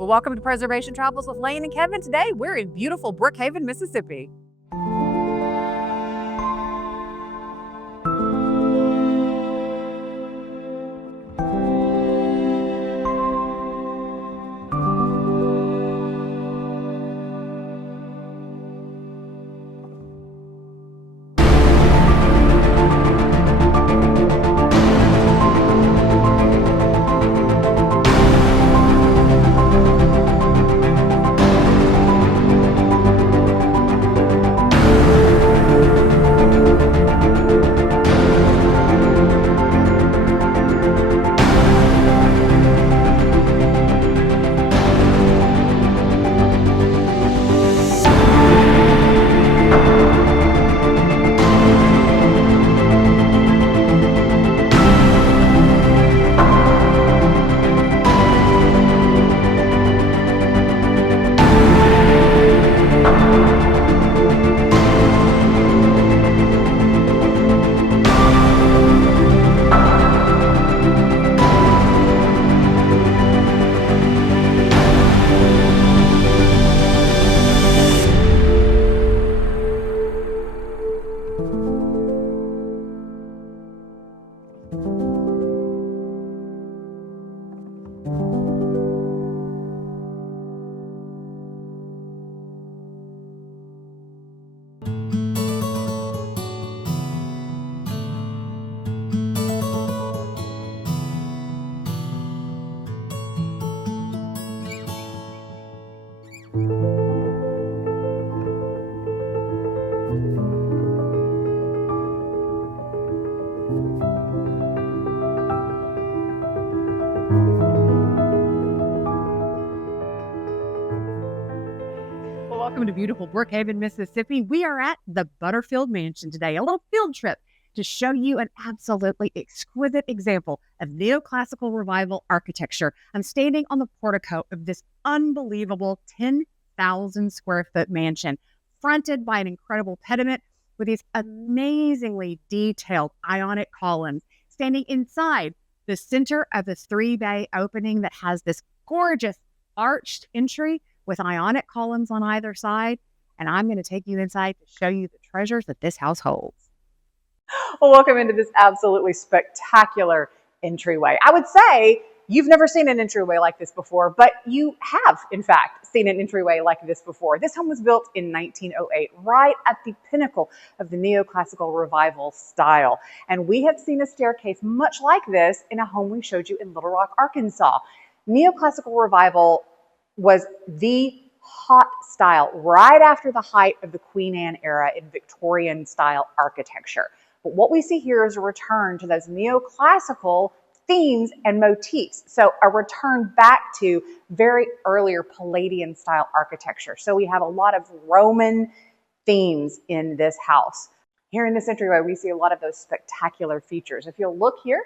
Well, welcome to Preservation Travels with Lane and Kevin. Today, we're in beautiful Brookhaven, Mississippi. Welcome to beautiful Brookhaven, Mississippi. We are at the Butterfield Mansion today, a little field trip to show you an absolutely exquisite example of neoclassical revival architecture. I'm standing on the portico of this unbelievable 10,000 square foot mansion, fronted by an incredible pediment with these amazingly detailed ionic columns, standing inside the center of this 3-bay opening that has this gorgeous arched entry with ionic columns on either side. And I'm going to take you inside to show you the treasures that this house holds. Well, welcome into this absolutely spectacular entryway. I would say you've never seen an entryway like this before, but you have, in fact, seen an entryway like this before. This home was built in 1908, right at the pinnacle of the neoclassical revival style. And we have seen a staircase much like this in a home we showed you in Little Rock, Arkansas. Neoclassical revival was the hot style right after the height of the Queen Anne era in Victorian style architecture. But what we see here is a return to those neoclassical themes and motifs. So a return back to very earlier Palladian style architecture. So we have a lot of Roman themes in this house. Here in this entryway, we see a lot of those spectacular features. If you'll look here,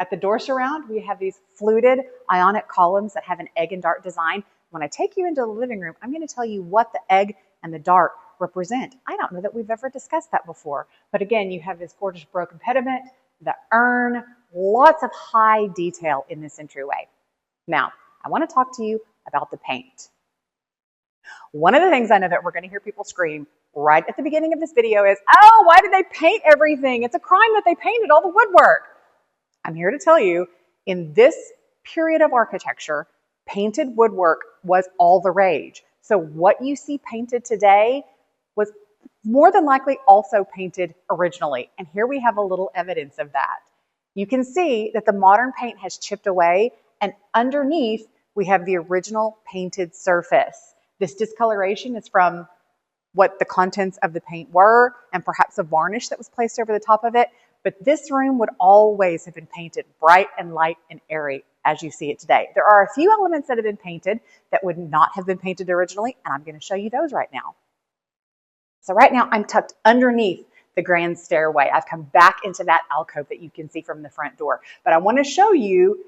at the door surround, we have these fluted ionic columns that have an egg and dart design. When I take you into the living room, I'm going to tell you what the egg and the dart represent. I don't know that we've ever discussed that before. But again, you have this gorgeous broken pediment, the urn, lots of high detail in this entryway. Now, I want to talk to you about the paint. One of the things I know that we're going to hear people scream right at the beginning of this video is, oh, why did they paint everything? It's a crime that they painted all the woodwork. I'm here to tell you, in this period of architecture, painted woodwork was all the rage. So what you see painted today was more than likely also painted originally. And here we have a little evidence of that. You can see that the modern paint has chipped away, and underneath we have the original painted surface. This discoloration is from what the contents of the paint were and perhaps a varnish that was placed over the top of it. But this room would always have been painted bright and light and airy as you see it today. There are a few elements that have been painted that would not have been painted originally, and I'm going to show you those right now. So right now I'm tucked underneath the grand stairway. I've come back into that alcove that you can see from the front door. But I want to show you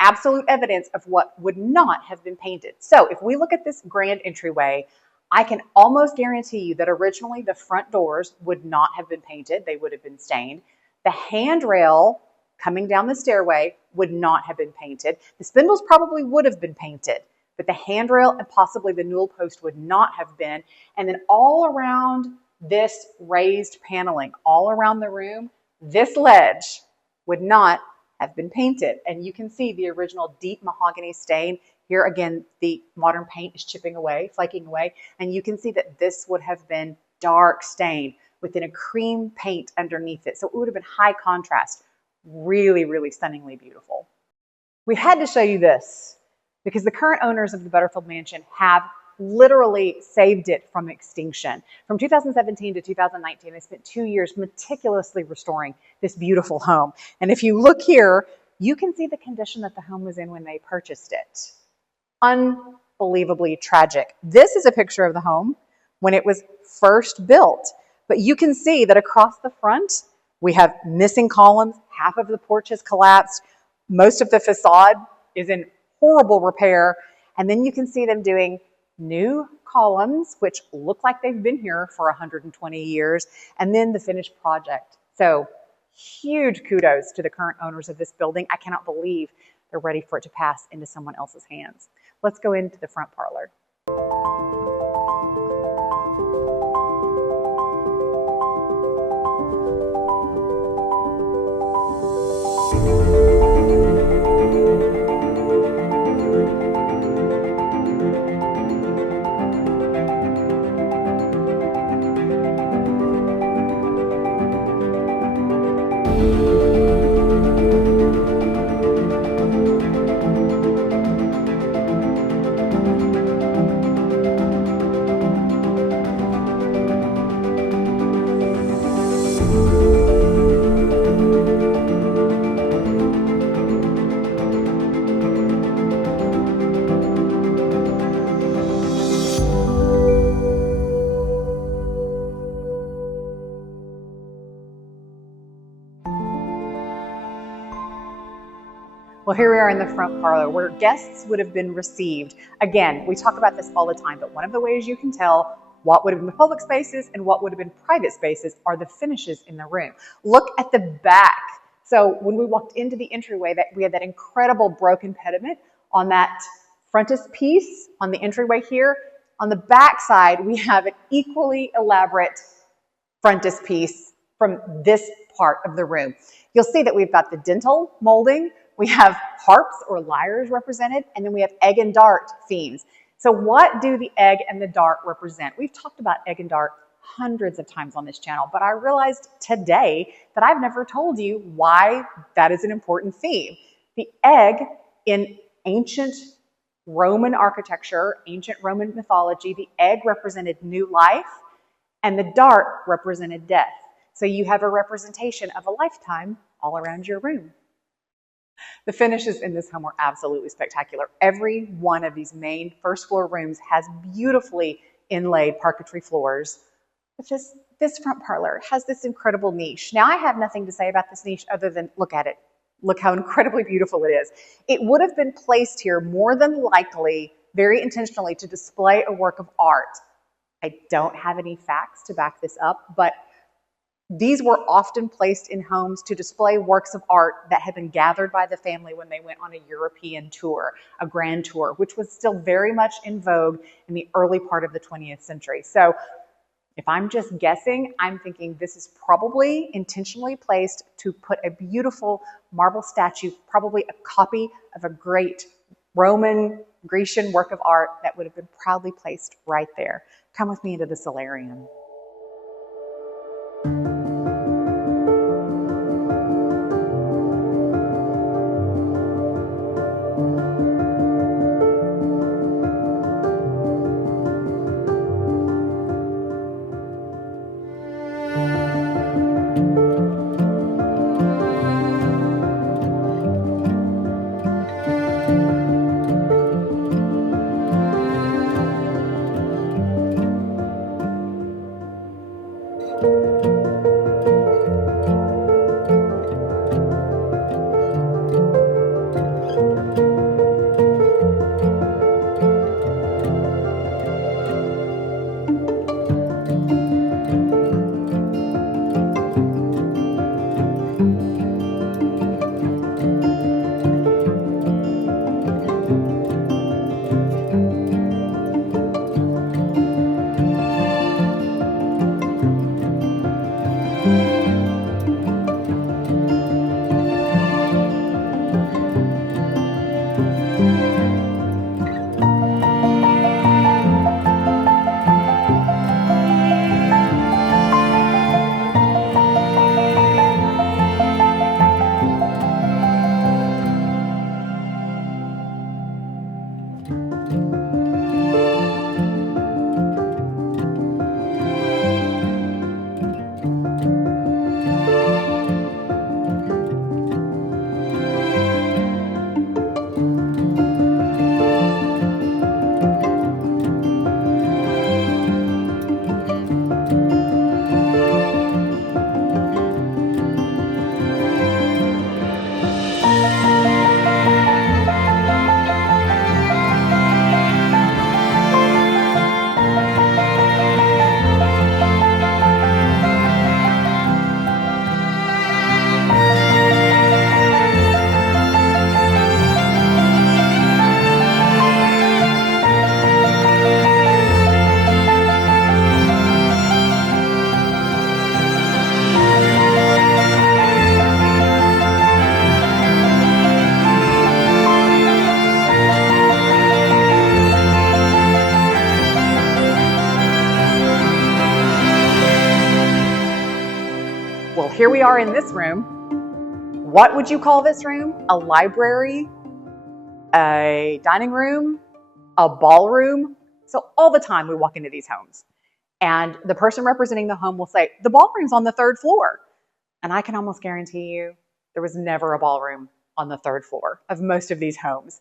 absolute evidence of what would not have been painted. So if we look at this grand entryway, I can almost guarantee you that originally the front doors would not have been painted. They would have been stained. The handrail coming down the stairway would not have been painted. The spindles probably would have been painted, but the handrail and possibly the newel post would not have been. And then all around this raised paneling, all around the room, this ledge would not have been painted. And you can see the original deep mahogany stain. Here again, the modern paint is chipping away, flaking away. And you can see that this would have been dark stain within a cream paint underneath it. So it would have been high contrast. Really, really stunningly beautiful. We had to show you this because the current owners of the Butterfield Mansion have literally saved it from extinction. From 2017 to 2019, they spent 2 years meticulously restoring this beautiful home. And if you look here, you can see the condition that the home was in when they purchased it. Unbelievably tragic. This is a picture of the home when it was first built. But you can see that across the front, we have missing columns. Half of the porch has collapsed. Most of the facade is in horrible repair. And then you can see them doing new columns, which look like they've been here for 120 years, and then the finished project. So huge kudos to the current owners of this building. I cannot believe they're ready for it to pass into someone else's hands. Let's go into the front parlor. Well, here we are in the front parlor where guests would have been received. Again, we talk about this all the time, but one of the ways you can tell what would have been public spaces and what would have been private spaces are the finishes in the room. Look at the back. So when we walked into the entryway, we had that incredible broken pediment on that frontispiece on the entryway here. On the back side, we have an equally elaborate frontispiece from this part of the room. You'll see that we've got the dental molding. We have harps or lyres represented, and then we have egg and dart themes. So what do the egg and the dart represent? We've talked about egg and dart hundreds of times on this channel, but I realized today that I've never told you why that is an important theme. The egg in ancient Roman architecture, ancient Roman mythology, the egg represented new life and the dart represented death. So you have a representation of a lifetime all around your room. The finishes in this home were absolutely spectacular. Every one of these main first floor rooms has beautifully inlaid parquetry floors. But this front parlor has this incredible niche. Now, I have nothing to say about this niche other than look at it. Look how incredibly beautiful it is. It would have been placed here more than likely, very intentionally, to display a work of art. I don't have any facts to back this up, but these were often placed in homes to display works of art that had been gathered by the family when they went on a European tour, a grand tour, which was still very much in vogue in the early part of the 20th century. So if I'm just guessing, I'm thinking this is probably intentionally placed to put a beautiful marble statue, probably a copy of a great Roman, Grecian work of art that would have been proudly placed right there. Come with me into the solarium. Well, here we are in this room. What would you call this room? A library, a dining room, a ballroom? So all the time we walk into these homes and the person representing the home will say, the ballroom's on the third floor. And I can almost guarantee you there was never a ballroom on the third floor of most of these homes.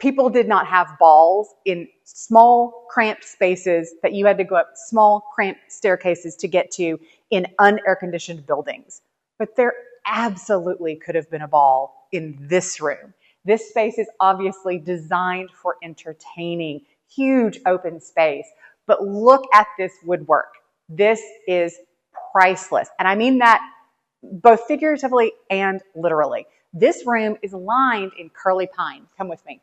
People did not have balls in small, cramped spaces that you had to go up small, cramped staircases to get to in unair-conditioned buildings. But there absolutely could have been a ball in this room. This space is obviously designed for entertaining, huge open space. But look at this woodwork. This is priceless. And I mean that both figuratively and literally. This room is lined in curly pine. Come with me.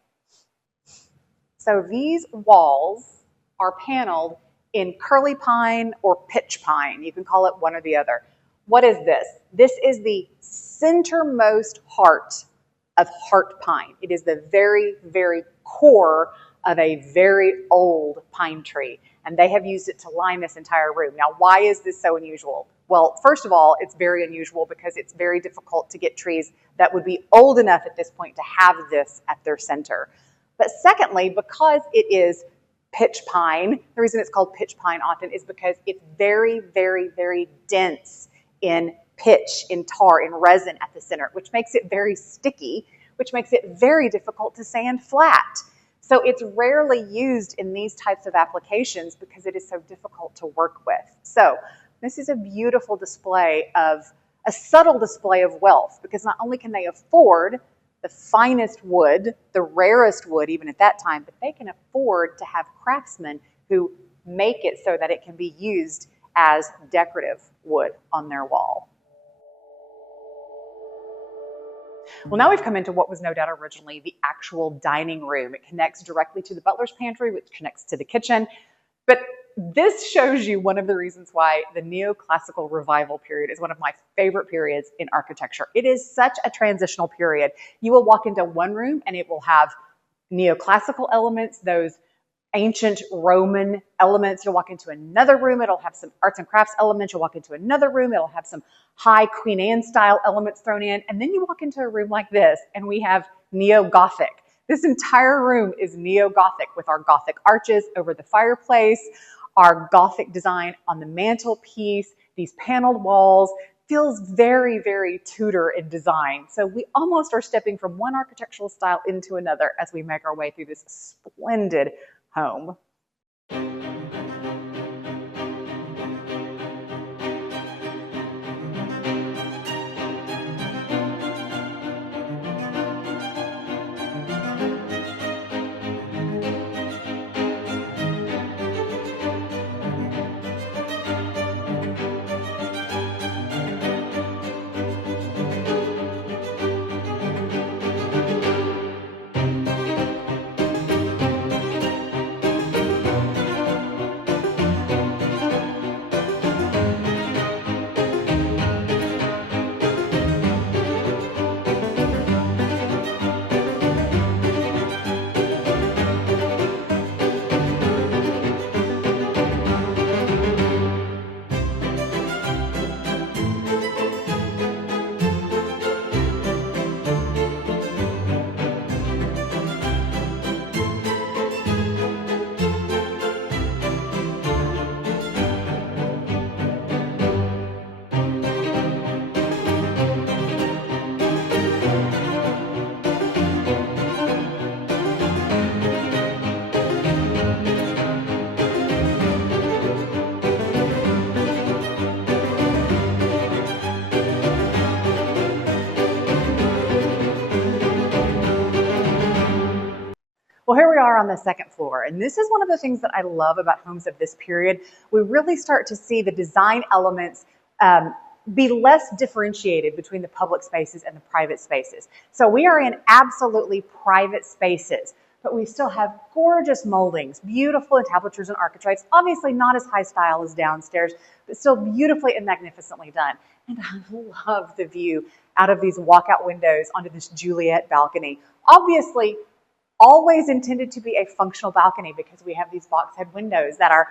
So these walls are paneled in curly pine or pitch pine. You can call it one or the other. What is this? This is the centermost heart of heart pine. It is the very, very core of a very old pine tree. And they have used it to line this entire room. Now, why is this so unusual? Well, first of all, it's very unusual because it's very difficult to get trees that would be old enough at this point to have this at their center. But secondly, because it is pitch pine, the reason it's called pitch pine often is because it's very, very, very dense in pitch, in tar, in resin at the center, which makes it very sticky, which makes it very difficult to sand flat. So it's rarely used in these types of applications because it is so difficult to work with. So this is a beautiful display of, a subtle display of wealth, because not only can they afford the finest wood, the rarest wood even at that time, but they can afford to have craftsmen who make it so that it can be used as decorative wood on their wall. Well, now we've come into what was no doubt originally the actual dining room. It connects directly to the butler's pantry, which connects to the kitchen. But this shows you one of the reasons why the neoclassical revival period is one of my favorite periods in architecture. It is such a transitional period. You will walk into one room and it will have neoclassical elements, those ancient Roman elements. You'll walk into another room, it'll have some arts and crafts elements. You'll walk into another room, it'll have some high Queen Anne style elements thrown in. And then you walk into a room like this and we have neo-Gothic. This entire room is neo-Gothic with our Gothic arches over the fireplace, our Gothic design on the mantelpiece, these paneled walls. Feels very, very Tudor in design. So we almost are stepping from one architectural style into another as we make our way through this splendid home. Well, here we are on the second floor, and this is one of the things that I love about homes of this period. We really start to see the design elements be less differentiated between the public spaces and the private spaces. So we are in absolutely private spaces, but we still have gorgeous moldings, beautiful entablatures and architraves, obviously not as high style as downstairs, but still beautifully and magnificently done. And I love the view out of these walkout windows onto this Juliet balcony. Obviously, always intended to be a functional balcony because we have these box head windows that are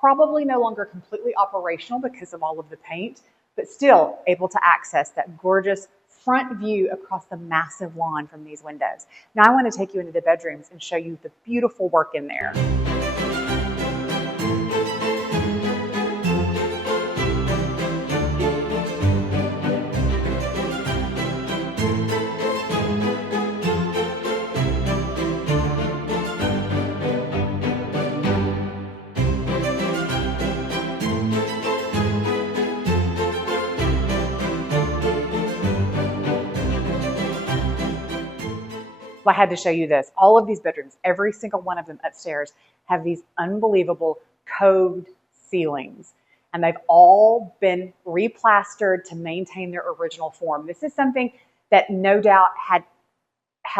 probably no longer completely operational because of all of the paint, but still able to access that gorgeous front view across the massive lawn from these windows. Now I want to take you into the bedrooms and show you the beautiful work in there. I had to show you this. All of these bedrooms, every single one of them upstairs, have these unbelievable coved ceilings. And they've all been replastered to maintain their original form. This is something that no doubt had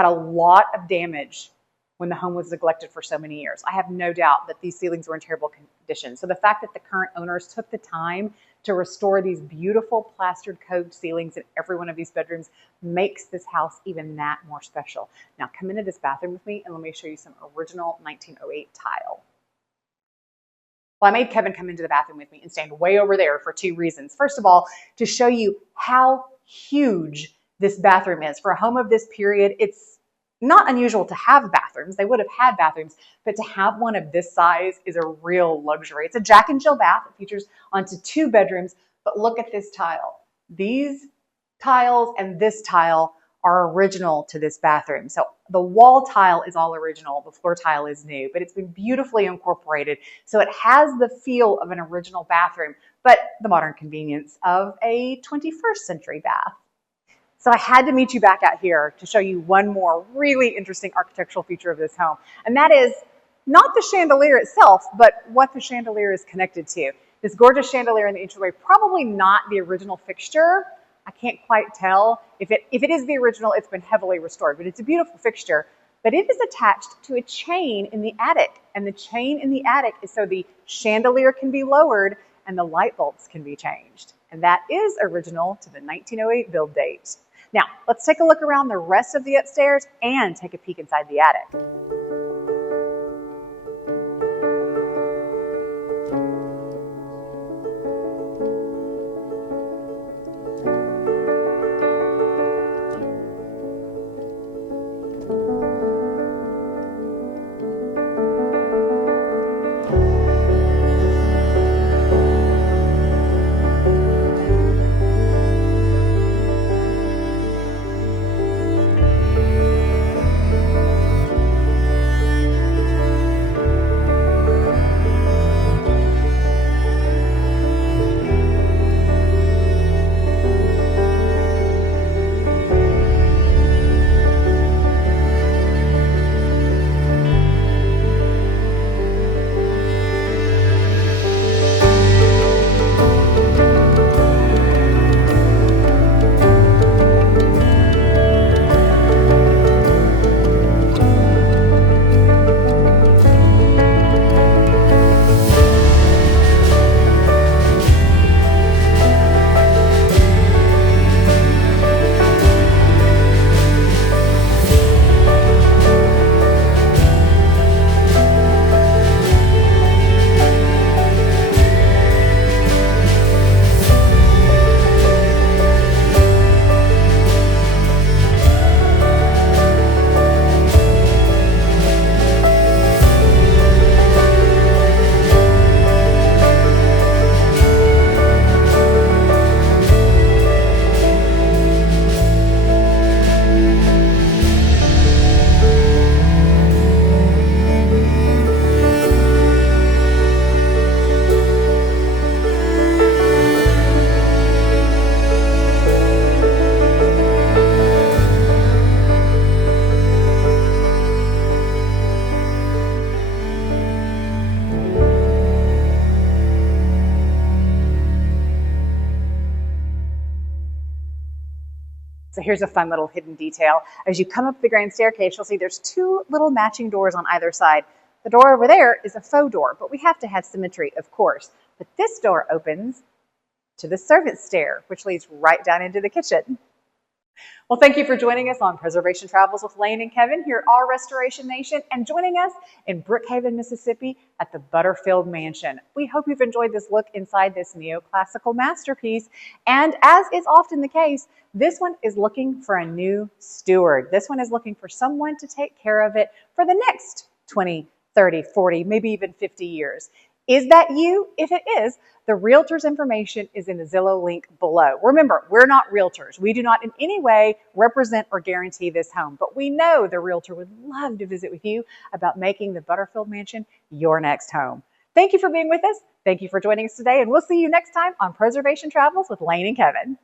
a lot of damage when the home was neglected for so many years. I have no doubt that these ceilings were in terrible condition. So the fact that the current owners took the time to restore these beautiful plastered coved ceilings in every one of these bedrooms makes this house even that more special. Now come into this bathroom with me and let me show you some original 1908 tile. Well, I made Kevin come into the bathroom with me and stand way over there for two reasons. First of all, to show you how huge this bathroom is. For a home of this period, it's not unusual to have bathrooms. They would have had bathrooms, but to have one of this size is a real luxury. It's a Jack and Jill bath. It features onto two bedrooms, but look at this tile. These tiles and this tile are original to this bathroom. So the wall tile is all original, the floor tile is new, but it's been beautifully incorporated. So it has the feel of an original bathroom, but the modern convenience of a 21st century bath. So I had to meet you back out here to show you one more really interesting architectural feature of this home. And that is not the chandelier itself, but what the chandelier is connected to. This gorgeous chandelier in the entryway, probably not the original fixture. I can't quite tell. If it is the original, it's been heavily restored, but it's a beautiful fixture. But it is attached to a chain in the attic. And the chain in the attic is so the chandelier can be lowered and the light bulbs can be changed. And that is original to the 1908 build date. Now, let's take a look around the rest of the upstairs and take a peek inside the attic. So here's a fun little hidden detail. As you come up the grand staircase, you'll see there's two little matching doors on either side. The door over there is a faux door, but we have to have symmetry, of course. But this door opens to the servants' stair, which leads right down into the kitchen. Well, thank you for joining us on Preservation Travels with Lane and Kevin here at our Restoration Nation and joining us in Brookhaven, Mississippi at the Butterfield Mansion. We hope you've enjoyed this look inside this neoclassical masterpiece. And as is often the case, this one is looking for a new steward. This one is looking for someone to take care of it for the next 20, 30, 40, maybe even 50 years. Is that you? If it is, the realtor's information is in the Zillow link below. Remember, we're not realtors. We do not in any way represent or guarantee this home, but we know the realtor would love to visit with you about making the Butterfield Mansion your next home. Thank you for being with us. Thank you for joining us today, and we'll see you next time on Preservation Travels with Lane and Kevin.